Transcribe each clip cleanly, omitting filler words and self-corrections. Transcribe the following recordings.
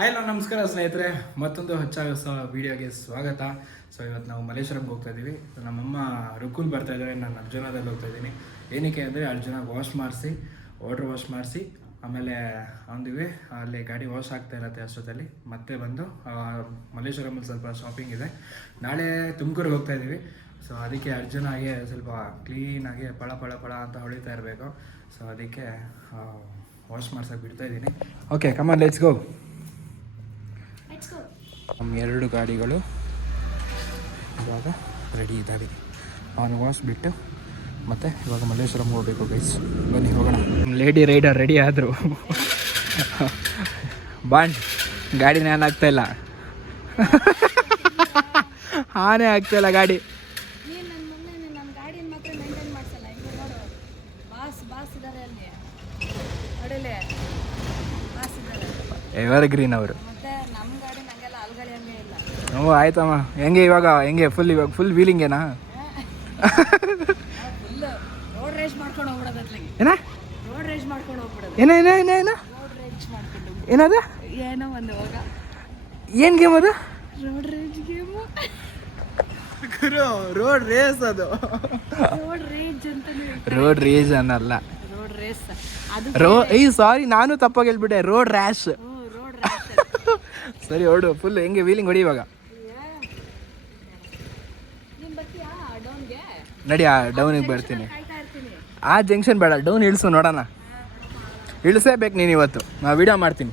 Hi ನಮಸ್ಕಾರ ಸ್ನೇಹಿತರೆ, ಮತ್ತೊಂದು ಹೊಸ ವೀಡಿಯೋಗೆ ಸ್ವಾಗತ. ಸೊ ಇವತ್ತು ನಾವು ಮಲ್ಲೇಶ್ವರಂಗೆ ಹೋಗ್ತಾ ಇದ್ದೀವಿ. ನಮ್ಮಮ್ಮ ರುಕುಲ್ ಬರ್ತಾ ಇದ್ದಾರೆ, ನಾನು ಅರ್ಜುನದಲ್ಲಿ ಹೋಗ್ತಾ ಇದ್ದೀನಿ. ಏನಕ್ಕೆ ಅಂದರೆ ಅರ್ಜುನಾಗ ವಾಟರ್ ವಾಶ್ ಮಾಡಿಸಿ ಆಮೇಲೆ ಅಂದಿವಿ ಅಲ್ಲಿ ಗಾಡಿ ವಾಶ್ ಆಗ್ತಾ ಇರತ್ತೆ. ಅಷ್ಟೊತ್ತಲ್ಲಿ ಮತ್ತೆ ಬಂದು ಮಲ್ಲೇಶ್ವರಮಲ್ಲಿ ಸ್ವಲ್ಪ ಶಾಪಿಂಗ್ ಇದೆ. ನಾಳೆ ತುಮಕೂರಿಗೆ ಹೋಗ್ತಾ ಇದ್ದೀವಿ. ಸೊ ಅದಕ್ಕೆ ಅರ್ಜುನಾಗೆ ಸ್ವಲ್ಪ ಕ್ಲೀನಾಗಿ ಪಳ ಪಳ ಪಳ ಅಂತ ಹೊಳಿತಾ ಇರಬೇಕು. ಸೊ ಅದಕ್ಕೆ ವಾಶ್ ಮಾಡ್ಸೋಕೆ ಬಿಡ್ತಾ ಇದ್ದೀನಿ. ಓಕೆ, ಕಮಾನ್ ಲೆಟ್ಸ್ ಗೋ. ನಮ್ಮ ಎರಡು ಗಾಡಿಗಳು ಇವಾಗ ರೆಡಿ ಇದ್ದಾವೆ. ಅವನು ವಾಶ್ ಬಿಟ್ಟು ಮತ್ತೆ ಇವಾಗ ಮಲ್ಲೇಶ್ವರಂ ಹೋಗಬೇಕು ಗೈಸ್. ಬನ್ನಿ ಹೋಗೋಣ. ಲೇಡಿ ರೈಡರ್ ರೆಡಿ ಆದರು. ಬಾಂಡ್ ಗಾಡಿನೇ ಆಗ್ತಾಯಿಲ್ಲ, ಆನೇ ಆಗ್ತಾಯಿಲ್ಲ ಗಾಡಿ. ಎವರ್ ಗ್ರೀನ್ ಅವರು. ಹ್ಞೂ ಆಯ್ತಮ್ಮ. ಹೆಂಗೆ ಇವಾಗ ಫುಲ್ ವೀಲಿಂಗೇನಾ? ಏನದ ಏನು ಗೇಮ್ ಅದು? ರೋಡ್ ರೇಸ್ ಅದು. ರೋಡ್ ರೇಸ್ ಅನ್ನಲ್ಲ, ಸಾರಿ ನಾನು ತಪ್ಪಾಗಿ ಹೇಳ್ಬಿಟ್ಟೆ. Road rash. ಸರಿ ಹೊರಡು. ಫುಲ್ ಹೆಂಗೆ ವೀಲಿಂಗ್ ಹೊಡಿ ಇವಾಗ. ನಡಿ ಡೌನಿಗೆ ಬರ್ತೀನಿ. ಆ ಜಂಕ್ಷನ್ ಬೇಡ, ಡೌನ್ ಇಳಿಸು ನೋಡೋಣ. ಇಳಿಸೇಬೇಕು ನೀನು ಇವತ್ತು. ನಾ ವಿಡಿಯೋ ಮಾಡ್ತೀನಿ.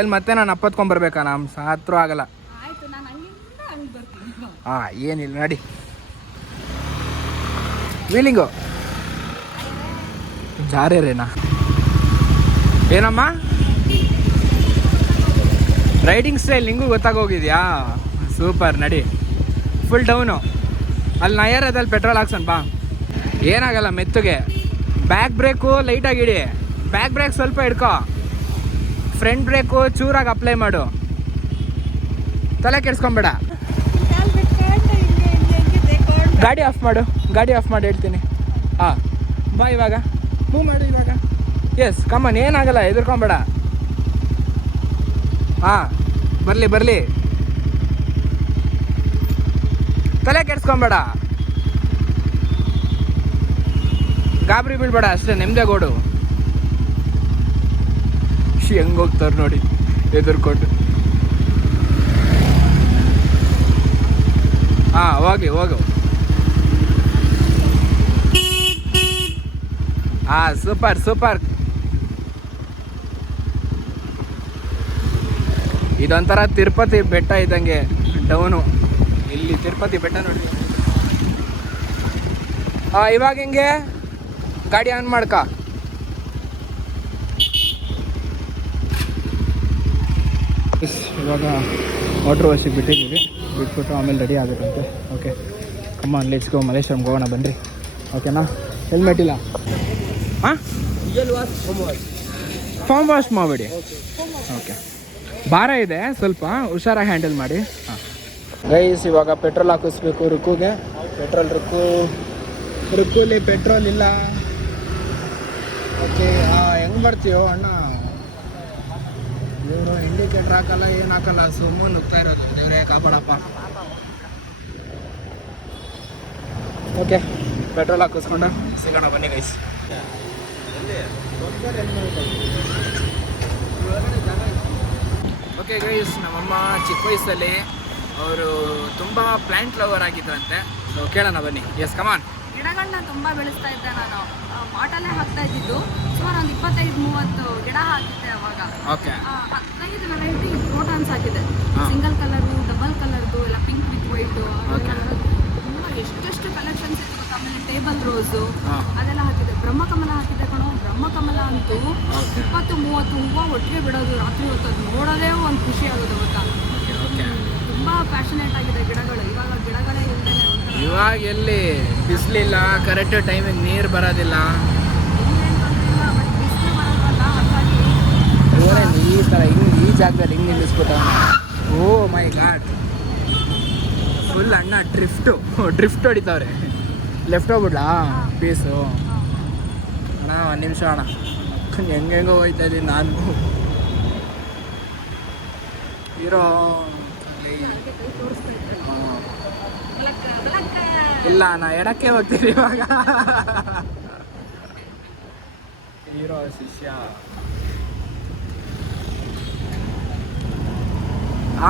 ಎಲ್ಲಿ ಮತ್ತೆ ನಾನು ಅಪ್ಪತ್ಕೊಂಡ್ಬರ್ಬೇಕಾ? ನಮ್ಮ ಹತ್ರ ಆಗಲ್ಲ. ಹಾಂ ಏನಿಲ್ಲ, ನಡಿ. ವೀಲಿಂಗು ಜಾರೇನಾ? ಏನಮ್ಮ ರೈಡಿಂಗ್ ಸ್ಟೈಲ್ ನಿಂಗೂ ಗೊತ್ತಾಗೋಗಿದ್ಯಾ? ಸೂಪರ್, ನಡಿ. Full down. ಅಲ್ಲಿ ನಯರದಲ್ಲಿ ಪೆಟ್ರೋಲ್ ಹಾಕ್ಸೋಣ ಬಾ. ಏನಾಗಲ್ಲ, ಮೆತ್ತಗೆ. ಬ್ಯಾಕ್ ಬ್ರೇಕು ಲೈಟಾಗಿ ಇಡಿ. ಬ್ಯಾಕ್ ಬ್ರೇಕ್ ಸ್ವಲ್ಪ ಹಿಡ್ಕೊ. ಫ್ರಂಟ್ ಬ್ರೇಕು ಚೂರಾಗಿ ಅಪ್ಲೈ ಮಾಡು. ತಲೆ ಕೆಡ್ಸ್ಕೊಂಬೇಡ. ಗಾಡಿ ಆಫ್ ಮಾಡು ಹೇಳ್ತೀನಿ. ಹಾಂ ಬಾ, ಇವಾಗ ಮೂವ್ ಮಾಡು ಇವಾಗ. ಎಸ್ ಕಮ್ಮನ್, ಏನಾಗಲ್ಲ, ಹೆದರ್ಕೊಂಬೇಡ. ಹಾಂ ಬರಲಿ. ತಲೆ ಕೆಡ್ಸ್ಕೊಂಬೇಡ, ಗಾಬರಿ ಬೀಳ್ಬೇಡ ಅಷ್ಟೇ. ನೆಮ್ಮದಿ ಗೋಡು. ಹೆಂಗೆ ಹೋಗ್ತಾರೆ ನೋಡಿ, ಎದುರ್ಕೊಂಡು. ಹಾಂ ಹೋಗು. ಹಾಂ ಸೂಪರ್. ಇದೊಂಥರ ತಿರುಪತಿ ಬೆಟ್ಟ ಇದ್ದಂಗೆ ಡೌನು. ಇಲ್ಲಿ ತಿರುಪತಿ ಬೆಟ್ಟ ನೋಡಿ. ಹಾಂ ಇವಾಗ ಹೆಂಗೆ ಗಾಡಿ ಆನ್ ಮಾಡ್ಕ. ಇವಾಗ ವಾಟರ್ ವಾಶಿಗೆ ಬಿಟ್ಬಿಟ್ಟು ಆಮೇಲೆ ರೆಡಿ ಆಗಬೇಕಂತೆ. Okay come on let's go. ಮಲ್ಲೇಶ್ವರಂಗೆ ಹೋಗೋಣ ಬನ್ನಿರಿ. ಓಕೆನಾ? ಹೆಲ್ಮೆಟ್ ಇಲ್ಲ? ಹಾಂ ಫಾರ್ಮ್ ವಾಶ್ ಮಾಡಬೇಡಿ. ಓಕೆ, ಭಾರ ಇದೆ ಸ್ವಲ್ಪ, ಹುಷಾರಾಗಿ ಹ್ಯಾಂಡಲ್ ಮಾಡಿ. ಹಾಂ ಗೈಸ್, ಇವಾಗ ಪೆಟ್ರೋಲ್ ಹಾಕಿಸ್ಬೇಕು ರುಕ್ಕುಗೆ. ರುಕ್ಕುಲಿ ಪೆಟ್ರೋಲ್ ಇಲ್ಲ. ಓಕೆ, ಹೆಂಗೆ ಬರ್ತೀಯೋ ಅಣ್ಣ? ಇವರು ಇಂಡಿಕೇಟ್ರ್ ಹಾಕಲ್ಲ, ಏನು ಹಾಕಲ್ಲ, ಸುಮ್ಮನೆ ನುಗ್ತಾ ಇರೋದು. ದೇವರೇ ಕಾಪಾಡಪ್ಪ. ಓಕೆ, ಪೆಟ್ರೋಲ್ ಹಾಕಿಸ್ಕೊಂಡು ಸಿಗೋಣ ಬನ್ನಿ ಗೈಸ್. ಓಕೆ ಗೈಸ್, ನಮ್ಮಮ್ಮ ಚಿಕ್ಕ ವಯಸ್ಸಲ್ಲಿ ಅವರು ತುಂಬ ಪ್ಲ್ಯಾಂಟ್ ಲವರ್ ಆಗಿದ್ರಂತೆ. ಸೊ ಕೇಳೋಣ ಬನ್ನಿ. Yes come on. ಗಿಡಗಳನ್ನ ತುಂಬ ಬೆಳೆಸ್ತಾ ಇದ್ದೆ ನಾನು. ಪಾಟಲ್ಲೇ ಹಾಕ್ತಾ ಇದ್ದಿದ್ದು. ಸುಮಾರು ಒಂದು 25-30 ಗಿಡ ಹಾಕಿದ್ದೆ ಅವಾಗ. ಓಕೆ, 15 ವೆರೈಟಿ ಪ್ರೋಟಾನ್ಸ್ ಹಾಕಿದೆ. ಸಿಂಗಲ್ ಕಲರು, ಡಬಲ್ ಕಲರ್ದು, ಎಲ್ಲ ಪಿಂಕ್ ವಿತ್ ವೈಟು, ತುಂಬ ಎಷ್ಟೆಷ್ಟು ಕಲೆಕ್ಷನ್ಸ್ ಇತ್ತು. ಆಮೇಲೆ ಟೇಬಲ್ ರೋಸು ಅದೆಲ್ಲ ಹಾಕಿದೆ. ಬ್ರಹ್ಮಕಮಲ ಹಾಕಿದೆ ಕಣೋ. ಬ್ರಹ್ಮಕಮಲ ಅಂತೂ 20-30 ಹೂವು ಒಟ್ಟಿಗೆ ಬಿಡೋದು ರಾತ್ರಿ ಹೊತ್ತು. ಅದು ನೋಡೋದೇ ಒಂದು ಖುಷಿ ಆಗೋದು ಗೊತ್ತಾ. ತುಂಬ ಪ್ಯಾಷನೇಟ್ ಆಗಿದೆ ಗಿಡಗಳು. ಇವಾಗ ಗಿಡಗಳೇ ಇಲ್ಲದೆ, ಇವಾಗ ಎಲ್ಲಿ ಬಿಸಿಲಿಲ್ಲ, ಕರೆಕ್ಟ್ ಟೈಮಿಗೆ ನೀರು ಬರೋದಿಲ್ಲ. ಈ ಥರ ಈ ಜಾಗದಲ್ಲಿ ಹಿಂಗೆ ನಿಲ್ಲಿಸ್ಬಿಟ್ಟ. ಓ ಮೈ ಗಾಡ್, ಫುಲ್ ಅಣ್ಣ ಡ್ರಿಫ್ಟ್ ಹೊಡಿತಾವ್ರೆ. ಲೆಫ್ಟ್ ಹೋಗ್ಬಿಡ್ಲಾ ಪೀಸು? ನಿಮಿಷ ಅಣ್ಣ, ಹೆಂಗೆಂಗೋ ಹೋಯ್ತಾ ಇದ್ದೀನಿ ನಾನು. ಹೀರೋ ಇಲ್ಲ, ನಾ ಎಡಕ್ಕೆ ಹೋಗ್ತೀನಿ ಇವಾಗ. ಹೀರೋ ಶಿಷ್ಯ.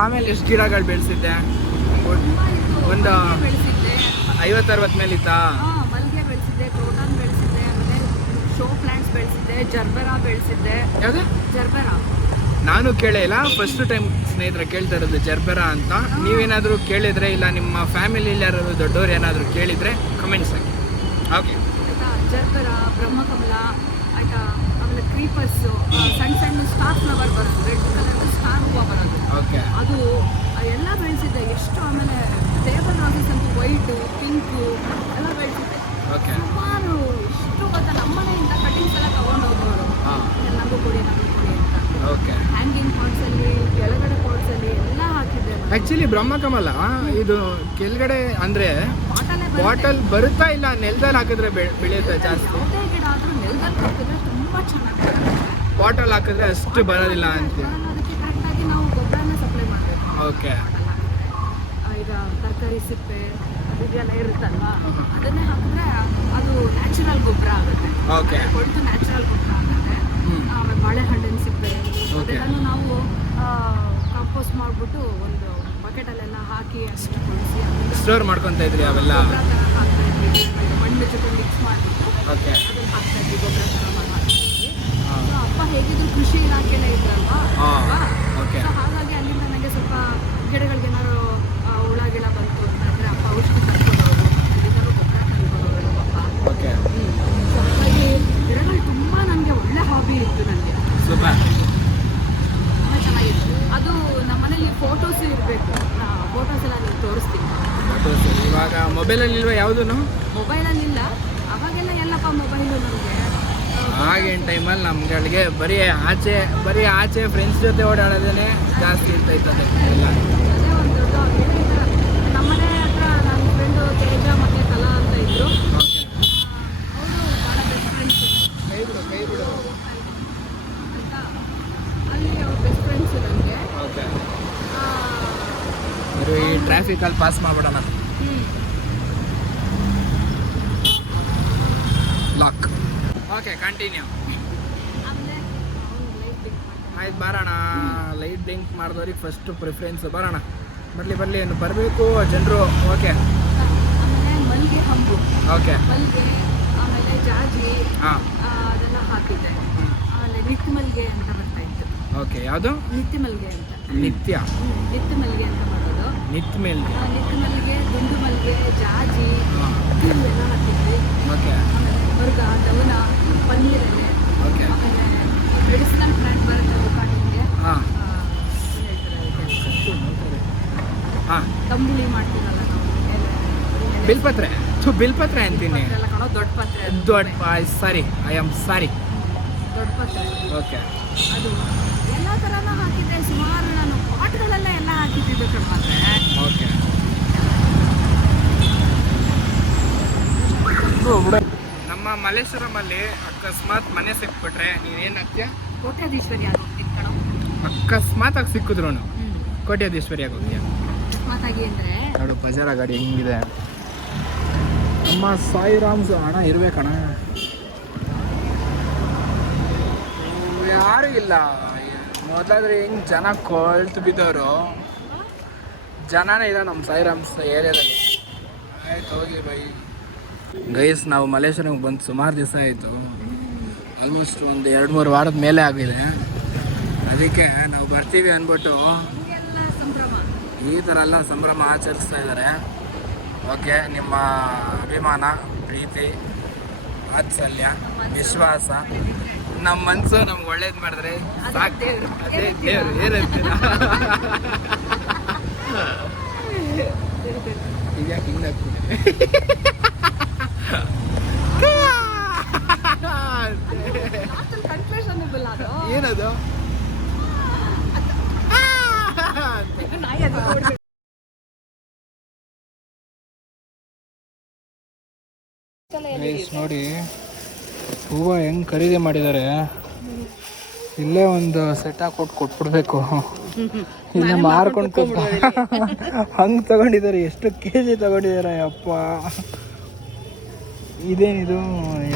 ಆಮೇಲೆ ಎಷ್ಟು ಗಿಡಗಳು ಬೆಳೆಸಿದ್ದೆ? ಒಂದು ಬೆಳೆಸಿದ್ದೆ, 50-60 ಮೇಲೆ ಇತ್ತಾ? ಮಲ್ಗೆ ಬೆಳೆಸಿದ್ದೆ, ಕ್ರೋಟಾನ್ ಬೆಳೆಸಿದ್ದೆ, ಆಮೇಲೆ ಶೋ ಪ್ಲಾಂಟ್ಸ್ ಬೆಳೆಸಿದ್ದೆ, ಜರ್ಬೆರಾ ಬೆಳೆಸಿದ್ದೆ. ಯಾವುದು? ಜರ್ಬೆರಾ ನಾನು ಕೇಳೇ ಇಲ್ಲ, ಫಸ್ಟ್ ಟೈಮ್ ಸ್ನೇಹಿತರೆ ಕೇಳ್ತಾ ಇರೋದು ಜರ್ಬೆರಾ ಅಂತ. ನೀವೇನಾದರೂ ಕೇಳಿದರೆ, ಇಲ್ಲ ನಿಮ್ಮ ಫ್ಯಾಮಿಲಿಯಲ್ಲಿ ಯಾರಾದರೂ ದೊಡ್ಡವ್ರು ಏನಾದರೂ ಕೇಳಿದರೆ ಕಮೆಂಟ್ಸ್ ಹಾಕಿ. ಓಕೆ, ಆಯಿತಾ. ಜರ್ಬೆರಾ, ಬ್ರಹ್ಮಕಮಲ ಆಯಿತಾ, ಆಮೇಲೆ ಕ್ರೀಪರ್ಸು, ಸಣ್ಣ ಸಣ್ಣ ಸ್ಟಾರ್ ಫ್ಲವರ್ ಬರೋದು, ರೆಡ್ ಕಲರ್ ಸ್ಟಾರ್ ಹೂವು ಬರೋದು, ಓಕೆ, ಅದು ಎಲ್ಲ ಬೆಳೆಸಿದ್ದೆ ಎಷ್ಟು. ಆಮೇಲೆ ಟೇಬಲ್ ರೋಸಸ್ ಅಂತ ವೈಟು, ಪಿಂಕು ಎಲ್ಲ ಬೆಳೆಸಿದ್ದೆ. ಓಕೆ, ಸುಮಾರು ಎಷ್ಟು ಗೊತ್ತಾ, ನಮ್ಮನೆಯಿಂದ ಕಟಿಂಗ್ಸ್ ಎಲ್ಲ ತೊಗೊಂಡು ಹೋಗೋರು, ಹಾಂ, ನಮಗೂ ಕೊಡಿ ನಮಗೂ ಕೊಡಿ ಅಂತ. ಓಕೆ. ಹ್ಯಾಂಗಿಂಗ್ ಪಾಟ್ಸಲ್ಲಿ, ಕೆಳಗಡೆ ಪಾಟ್ಸಲ್ಲಿ ಎಲ್ಲ ಹಾಕಿದ್ದೆ. ಆ್ಯಕ್ಚುಲಿ ಬ್ರಹ್ಮಕಮಲ ಇದು ಕೆಳಗಡೆ ಅಂದರೆ ಬಾಟಲ್ ಬರುತ್ತಾ, ಇಲ್ಲ ನೆಲದಲ್ಲಿ ಹಾಕಿದ್ರೆ ಬೆಳೆಯುತ್ತೆ ಜಾಸ್ತಿ? ಯಾವುದೇ ಗಿಡ ಆದರೂ ನೆಲದಲ್ಲಿ ಹಾಕಿದ್ರೆ ತುಂಬ ಚೆನ್ನಾಗಿ ಬಾಟಲ್ ಹಾಕಿದ್ರೆ ಅಷ್ಟು ಬರೋದಿಲ್ಲ ಅಂತ. ಅದಕ್ಕೆ ಕರೆಕ್ಟಾಗಿ ನಾವು ಗೊಬ್ಬರನ ಸಪ್ಲೈ ಮಾಡಬೇಕು. ಓಕೆ, ಈಗ ತರಕಾರಿ ಸಿಪ್ಪೆ ಅದೆಲ್ಲ ಇರುತ್ತಲ್ವಾ, ಅದನ್ನೇ ಹಾಕಿದ್ರೆ ಅದು ನ್ಯಾಚುರಲ್ ಗೊಬ್ಬರ ಆಗುತ್ತೆ. ಓಕೆ, ಕೊಟ್ಟು ನ್ಯಾಚುರಲ್ ಗೊಬ್ಬರ ಆಗುತ್ತೆ. ಆಮೇಲೆ ಬಾಳೆಹಣ್ಣಿನ ಸಿಪ್ಪೆ ಅದೆಲ್ಲನೂ ನಾವು ಕಾಂಪೋಸ್ಟ್ ಮಾಡಿಬಿಟ್ಟು ಒಂದು ಬಕೆಟಲ್ಲೆಲ್ಲ ಹಾಕಿ ಅಷ್ಟು ಕೊಡಿಸಿ ಸ್ಟೋರ್ ಮಾಡ್ಕೊತಾ ಇದ್ರಿ ಅವೆಲ್ಲ? ಗೊಬ್ಬರ ಥರ ಹಾಕ್ತಾ ಇದ್ವಿ, ಮಣ್ಣು ಜೊತೆ ಮಿಕ್ಸ್ ಮಾಡಿಬಿಟ್ಟು ಓಕೆ, ಅದನ್ನು ಹಾಕ್ತಾ ಇದ್ವಿ, ಗೊಬ್ಬರ ಥರ ಮಾಡಿ ಹಾಕ್ತಾ ಇದ್ವಿ. ಅಪ್ಪ ಹೇಗಿದ್ರು ಕೃಷಿ ಇಲಾಖೆನೇ ಇದ್ರಲ್ವಾ, ಓಕೆ. ಹಾಗಾಗಿ ಅಲ್ಲಿಂದ ನನಗೆ ಸ್ವಲ್ಪ ಗಿಡಗಳಿಗೆ ಏನಾದ್ರು ಹುಳ ಗಿಳ ಬಂತು ಅಂತಂದರೆ ಅಪ್ಪ ಔಷಧಿ ತರ್ಕೊಡೋರು, ಇದಕ್ಕಾದ್ರೂ ಗೊಬ್ಬರ ತರ್ಕೊಡೋರು ಅಪ್ಪ. ಓಕೆ, ಸೊ ಹಾಗಾಗಿ ಗಿಡಗಳು ತುಂಬ ನನಗೆ ಒಳ್ಳೆ ಹಾಬಿ ಇತ್ತು. ನನಗೆ ಸೂಪರ್, ತುಂಬ ಚೆನ್ನಾಗಿತ್ತು. ಅದು ನಮ್ಮ ಮನೇಲಿ ಫೋಟೋಸು ಇರಬೇಕು, ಫೋಟೋಸ್ ಎಲ್ಲ ನೀವು ತೋರಿಸ್ತೀನಿ. ಇವಾಗ ಮೊಬೈಲಲ್ಲಿ ಇಲ್ವಾ ಯಾವುದೂ? ಮೊಬೈಲಲ್ಲಿಲ್ಲ, ಅವಾಗೆಲ್ಲ ಎಲ್ಲಪ್ಪ ಮೊಬೈಲು ನಮಗೆ. ಆಗಿನ ಟೈಮಲ್ಲಿ ನಮ್ಗಳಿಗೆ ಬರೀ ಆಚೆ ಫ್ರೆಂಡ್ಸ್ ಜೊತೆ ಓಡಾಡೋದೇ ಜಾಸ್ತಿ ಇರ್ತೈತದೆ ಎಲ್ಲ. ಅದೇ ಒಂದು ದೊಡ್ಡ ನಮ್ಮನೆ ಹತ್ರ ನನ್ನ ಫ್ರೆಂಡು ತೇಜ ಮತ್ತು ಕಲಾ ಅಂತ ಇದ್ದರು. ಓಕೆ, ಅವರು ಭಾಳ ಬೆಸ್ಟ್ ಫ್ರೆಂಡ್ಸು. ಕೈ ಬಿಡು. ಆಯಿತಾ, ಅಲ್ಲಿ ಅವ್ರ ಬೆಸ್ಟ್ ಫ್ರೆಂಡ್ಸು ನನಗೆ. ಓಕೆ, ಈ ಟ್ರಾಫಿಕಲ್ಲಿ ಪಾಸ್ ಮಾಡ್ಬಿಡೋಣ. ಲಾಕ್. Okay, continue. ಆಮೇಲೆ ಅವ್ನು ಲೈಟ್ ಬಿಕ್ ಮಾಡ್ತಾನೆ. ಆಯ್ತು, ಬರೋಣ. ಲೈಟ್ ಬ್ಲಿಂಕ್ ಮಾಡಿದವ್ರಿಗೆ ಫಸ್ಟು ಪ್ರಿಫರೆನ್ಸ್. ಬರೋಣ, ಬರಲಿ ಏನು ಬರಬೇಕು ಜನರು. ಓಕೆ, ಆಮೇಲೆ ಮಲ್ಲಿಗೆ ಹಂಬು, ಓಕೆ, ಮಲ್ಲಿಗೆ, ಆಮೇಲೆ ಜಾಜಿ, ಹಾಂ, ಅದೆಲ್ಲ ಹಾಕಿದ್ದೆ. ಆಮೇಲೆ ನಿತ್ಯ ಮಲ್ಲಿಗೆ ಅಂತ ಬರ್ತಾ ಇತ್ತು. ಓಕೆ. ಯಾವುದು? ನಿತ್ಯ ಮಲ್ಲಿಗೆ ಅಂತ. ನಿತ್ಯ ಮಲ್ಲಿಗೆ ಅಂತ ಮಾಡೋದು. ನಿತ್ಯ ಮಲ್ಲಿಗೆ, ನಿತ್ಯ ಮಲ್ಲಿಗೆ, ದುಂಡು ಮಲ್ಲಿಗೆ, ಜಾಜಿ ಇವೆಲ್ಲ ಹಾಕಿದ್ವಿ. ಓಕೆ, ಆಮೇಲೆ ಮುರುಗ, ದವನ, ಪನ್ನೀರೆಲೆ, ಓಕೆ, ಆಮೇಲೆ ಮೆಡಿಸಿನಲ್ ಪ್ಲಾಂಟ್ ಬರುತ್ತೆ ಕಾಟಿಂಗ್ಗೆ. ಹಾಂ, ಹಾಂ, ತಂಬುಳಿ ಮಾಡ್ತೀವಲ್ಲ ನಾವು, ಬಿಲ್ಪತ್ರೆ ಅಂತೀನಿ. ಎಲ್ಲ ಕಣೋ, ದೊಡ್ಡ ಪತ್ರೆ ಅದು. I am sorry. ದೊಡ್ಡ ಪತ್ರೆ ಓಕೆ, ಅದು ಎಲ್ಲ ಥರನೂ ಹಾಕಿದ್ದೆ. ಸುಮಾರು ನಾನು ಪಾಟ್ಗಳೆಲ್ಲ ಎಲ್ಲ ಹಾಕಿದ್ದಿದ್ದು ಕಣ ಮಾತ್ರ. ಓಕೆ. ನಮ್ಮ ಮಲ್ಲೇಶ್ವರಮಲ್ಲಿ ಅಕಸ್ಮಾತ್ ಮನೆ ಸಿಕ್ಬಿಟ್ರೆ ನೀನೇನು ಹಾಕ್ತೀಯ? ಕೋಟ್ಯಾಧೀಶ್ವರಿ ಆಗೋಗ್ತೀನಿ ಕಣೋ. ಅಕಸ್ಮಾತಾಗಿ ಸಿಕ್ಕಿದ್ರು ಕೋಟ್ಯಾಧೀಶ್ವರಿ ಆಗೋಗ್ತೀಯ? ಅಕಸ್ಮಾತಾಗಿ ಅಂದರೆ ನೋಡು ಬಜಾರ ಗಾಡಿ ಹೆಂಗಿದೆ. ನಮ್ಮ ಸಾಯಿರಾಮ್ಸ್ ಹಣ ಇರ್ಬೇಕಣ್ಣ. ಯಾರು ಇಲ್ಲ. ಮೊದಲಾದ್ರೆ ಹೆಂಗೆ ಜನ ಕೊಳ್ತು ಬಿದ್ದವರು ಜನನೇ ಇಲ್ಲ ನಮ್ಮ ಸಾಯಿರಾಮ್ಸ್ ಏರಿಯಾದಲ್ಲಿ. ಆಯ್ತು, ಹೋಗಿ ಬೈ ಗೈಸ್. ನಾವು ಮಲ್ಲೇಶ್ವರಂಗೆ ಬಂದು ಸುಮಾರು ದಿವಸ ಆಯಿತು. ಆಲ್ಮೋಸ್ಟ್ ಒಂದು 2-3 ವಾರದ ಮೇಲೆ ಆಗಿದೆ. ಅದಕ್ಕೆ ನಾವು ಬರ್ತೀವಿ ಅಂದ್ಬಿಟ್ಟು ಈ ಥರ ಎಲ್ಲ ಸಂಭ್ರಮ ಆಚರಿಸ್ತಾ ಇದ್ದಾರೆ. ಓಕೆ, ನಿಮ್ಮ ಅಭಿಮಾನ, ಪ್ರೀತಿ, ವಾತ್ಸಲ್ಯ, ವಿಶ್ವಾಸ, ನಮ್ಮ ಮನಸ್ಸು ನಮ್ಗೆ ಒಳ್ಳೇದು ಮಾಡಿದ್ರೆ ಸಾಕು. ಅದೇ ದೇವರು. ಏನಂತೀರ? ಈಗ ಹಿಂಗೆ ಏನದು? ನೋಡಿ ಹೂವು ಹೆಂಗೆ ಖರೀದಿ ಮಾಡಿದ್ದಾರೆ, ಇಲ್ಲೇ ಒಂದು ಸೆಟ್ ಹಾಕೊಟ್ಟು ಕೊಟ್ಬಿಡ್ಬೇಕು, ಇಲ್ಲೇ ಮಾರ್ಕೊಂಡು ಹಂಗೆ ತಗೊಂಡಿದ್ದಾರೆ. ಎಷ್ಟು ಕೆ ಜಿ ತಗೊಂಡಿದ್ದಾರೆ ಅಪ್ಪ. ಇದೇನಿದು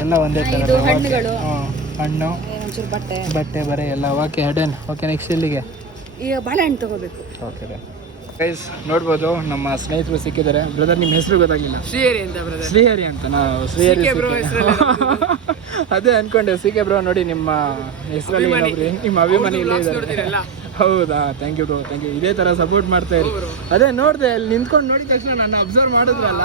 ಎಲ್ಲ ಒಂದೇ ಥರ ಹಣ್ಣು ಬಟ್ಟೆ ಬರೆ ಎಲ್ಲ. Okay done. ಓಕೆ ನೆಕ್ಸ್ಟ್ ಇಲ್ಲಿಗೆ ಈಗ ಬಾಳೆಹಣ್ಣು ತಗೋಬೇಕು. ಓಕೆ ಗೈಸ್ ನೋಡ್ಬೋದು ನಮ್ಮ ಸ್ನೇಹಿತರು ಸಿಕ್ಕಿದ್ದಾರೆ. ಬ್ರದರ್ ನಿಮ್ಮ ಹೆಸರು ಗೊತ್ತಾಗಿಲ್ಲ. ಶ್ರೀಹರಿ ಅಂತ ಬ್ರದರ್. ಶ್ರೀಹರಿ ಅಂತ ನಾವು ಶ್ರೀಹರಿ ಅದೇ ಅನ್ಕೊಂಡೆ. ಸಿ ಕೆ ಬ್ರೋ ನೋಡಿ ನಿಮ್ಮ ಹೆಸರಲ್ಲಿ ನಿಮ್ಮ ಅಭಿಮಾನಿ ಇಲ್ಲೇ ಇದ್ದಾರೆ. ಹೌದಾ, thank you bro, thank you. ಇದೇ ಥರ ಸಪೋರ್ಟ್ ಮಾಡ್ತಾ ಇರಿ. ಅದೇ ನೋಡಿದೆ ಅಲ್ಲಿ ನಿಂತ್ಕೊಂಡು ನೋಡಿದ ತಕ್ಷಣ ನನ್ನ ಅಬ್ಸರ್ವ್ ಮಾಡಿದ್ರಲ್ಲ,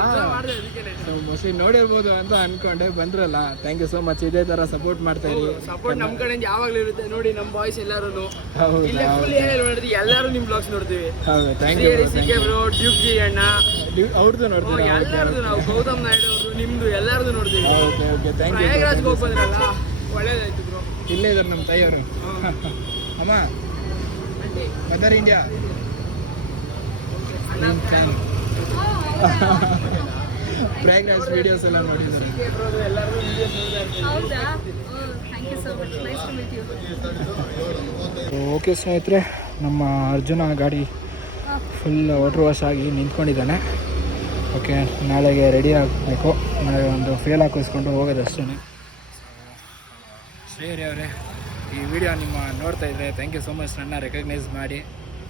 ಮೋಸ್ಟ್ಲಿ ನೋಡಿರ್ಬೋದು ಅಂತ ಅನ್ಕೊಂಡೆ. ಬಂದ್ರಲ್ಲ, ಥ್ಯಾಂಕ್ ಯು ಸೋ ಮಚ್. ಇದೇ ಥರ ಸಪೋರ್ಟ್ ಮಾಡ್ತಾ ಇರಿ. ಸಪೋರ್ಟ್ ನಮ್ಮ ಕಡೆಯಿಂದ ಯಾವಾಗಲೂ ಇರುತ್ತೆ. ನೋಡಿ ನಮ್ಮ ಬಾಯ್ಸ್ ಎಲ್ಲರೂ ಹೌದಾ, ಎಲ್ಲರೂ ನಿಮ್ಮ ಬ್ಲಾಗ್ಸ್ ನೋಡ್ತೀವಿ. ಹೌದು, thank you bro. Duke ji ಅಣ್ಣ ಅವ್ರದ್ದು ನೋಡ್ತೀವಿ. ಎಲ್ಲರದು ನಾವು ಗೌತಮ್ ನಾಯ್ಡು ಅವರು ನಿಮ್ದು ಎಲ್ಲರದು ನೋಡ್ತೀವಿ. Okay okay, thank you. ಪ್ರಯಾಗ್ರಾಜ್ಗೆ ಹೋಗಿ ಬಂದ್ರಲ್ಲ, ಒಳ್ಳೇದಾಯ್ತು ಬ್ರೋ. ಇಲ್ಲೇ ಇದ್ದಾರೆ ನಮ್ಮ ತಾಯಿಯವರು. ಅಮ್ಮ ಮದರ್ ಇಂಡಿಯಾ ಪ್ರಯಾಗ್ರಾಜ್ ವಿಡಿಯೋಸ್ ಎಲ್ಲ ನೋಡಿದ್ದಾರೆ. ಓಕೆ ಸ್ನೇಹಿತರೆ, ನಮ್ಮ ಅರ್ಜುನ ಗಾಡಿ ಫುಲ್ ವಾಟರ್ ವಾಶ್ ಆಗಿ ನಿಂತ್ಕೊಂಡಿದ್ದಾನೆ. ಓಕೆ, ನಾಳೆಗೆ ರೆಡಿ ಆಗಬೇಕು. ನಾಳೆ ಒಂದು ಫೇಲ್ ಹಾಕಿಸ್ಕೊಂಡು ಹೋಗೋದಷ್ಟೇ. ಶ್ರೀಹರಿ ಅವರೇ, ಈ ವಿಡಿಯೋ ನಿಮ್ಮ ನೋಡ್ತಾ ಇದ್ದರೆ ಥ್ಯಾಂಕ್ ಯು ಸೋ ಮಚ್. ನನ್ನ ರೆಕಗ್ನೈಸ್ ಮಾಡಿ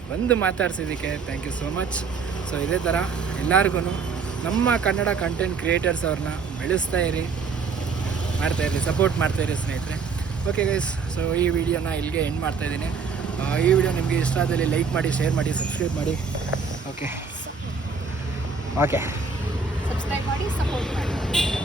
ಬಂದು ಮಾತಾಡ್ಸಿದ್ದಕ್ಕೆ thank you so much. So ಇದೇ ಥರ ಎಲ್ಲರಿಗೂ ನಮ್ಮ ಕನ್ನಡ ಕಂಟೆಂಟ್ ಕ್ರಿಯೇಟರ್ಸ್ ಅವ್ರನ್ನ ಬೆಳೆಸ್ತಾ ಇರಿ, ಮಾಡ್ತಾಯಿರಿ, ಸಪೋರ್ಟ್ ಮಾಡ್ತಾಯಿರಿ ಸ್ನೇಹಿತರೆ. ಓಕೆ ಗೈಸ್, ಸೊ ಈ ವಿಡಿಯೋನ ಇಲ್ಲಿಗೆ ಎಂಡ್ ಮಾಡ್ತಾಯಿದ್ದೀನಿ. ಈ ವಿಡಿಯೋ ನಿಮಗೆ ಇಷ್ಟ ಆದಲ್ಲಿ ಲೈಕ್ ಮಾಡಿ, ಶೇರ್ ಮಾಡಿ, ಸಬ್ಸ್ಕ್ರೈಬ್ ಮಾಡಿ. ಓಕೆ ಓಕೆ, ಸಬ್ಸ್ಕ್ರೈಬ್ ಮಾಡಿ, ಸಪೋರ್ಟ್ ಮಾಡಿ.